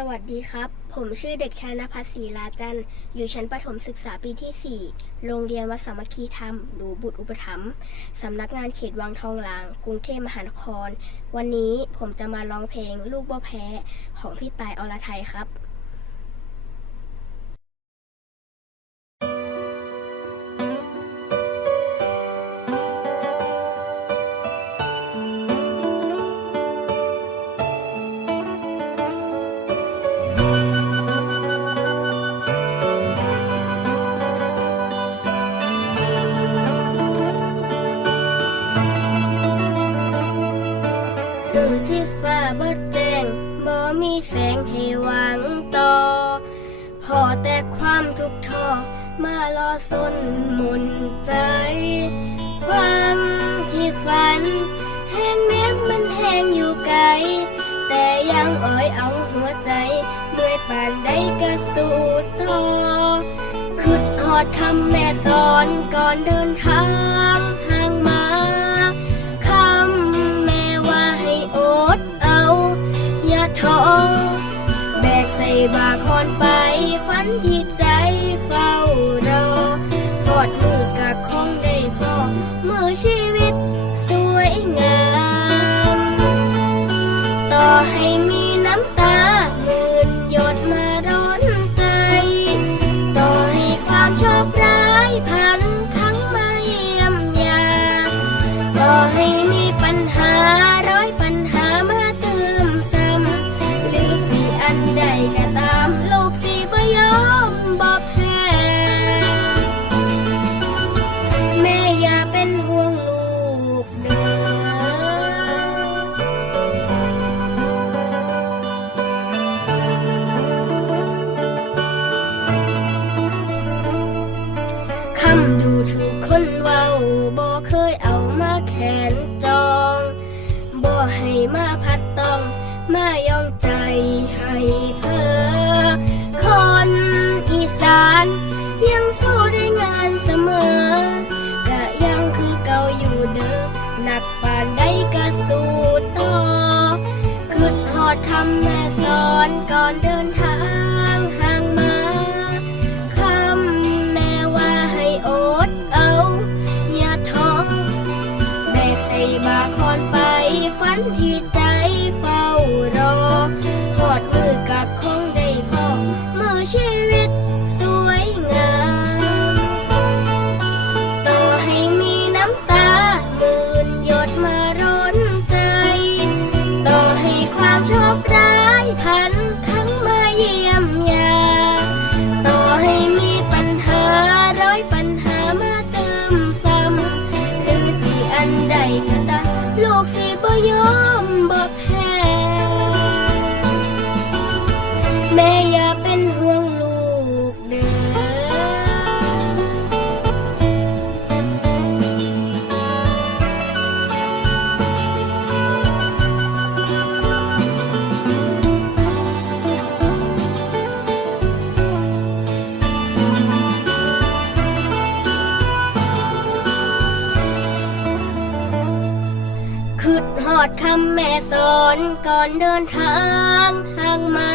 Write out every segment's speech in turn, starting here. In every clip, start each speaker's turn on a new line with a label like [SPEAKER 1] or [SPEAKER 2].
[SPEAKER 1] สวัสดีครับ ผมชื่อเด็กชายนภัสศรีลาจันทร์อยู่ชั้นประถมศึกษาปีที่ 4 โรงเรียนวัดสามัคคีธรรม หนูบุตรอุปถัมภ์สำนักงานเขตวังทองหลาง กรุงเทพมหานคร วันนี้ผมจะมาร้องเพลงลูกบ่แพ้ ของพี่ตายอรไทยครับามทุกข์ทอมารอสนหมุนใจ ฟังที่ฝัน แห้งเน็บมันแห้งอยู่ไกล แต่ยังอ่อยเอาหัวใจ เมื่อยปานใดก็สู้ต่อคืดหอดคำแม่สอนก่อนเดินทางห่างมาคำแม่ว่าให้อดเอา อย่าท้อแบกใส่บาคอนไปันที่ใจเฝ้ารอหอดมือกะคงได้พอมือชีวิตสวยงาม ต่อให้มี มาพัดต้องมายองใจให้เพอคนอีสานยังสู้ได้งานเสมอก็ยังคือเก่าอยู่เด้อหนักปานใดก็สู้ต่อคือหอดคำแม่สอนก่อนเดินทางห่างมาคำแม่ว่าให้อดเอา อย่าท้อแบกใส่บาคอนไป ฝันที่ใจเกสิ ดคำแม่สอนก่อนเดินทางห่างมา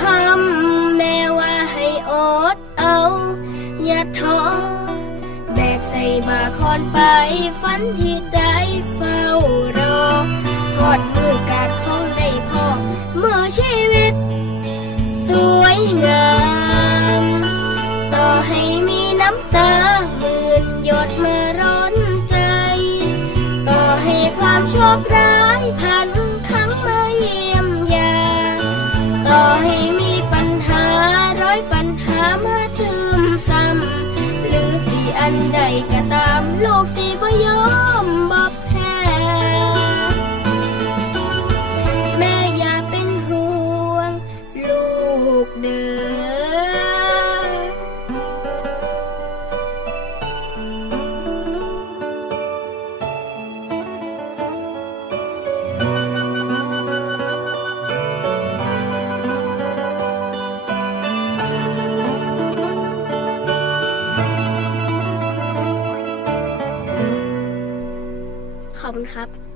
[SPEAKER 1] คำแม่ว่าให้อดเอา อย่าท้อแบกใส่บาคอนไปฝันที่ใจเฝ้ารอหอดมือกาดคงได้พอมือชีวิต สวยงาม ต่อให้มีน้ำตาหมื่นหยดมา คร้ายพันครั้งมาเยี่ยมยาต่อให้มีปัญหาร้อยปัญหามาเติมซ้ำหรือสีอันใดก็ตามลูกสี คณครับ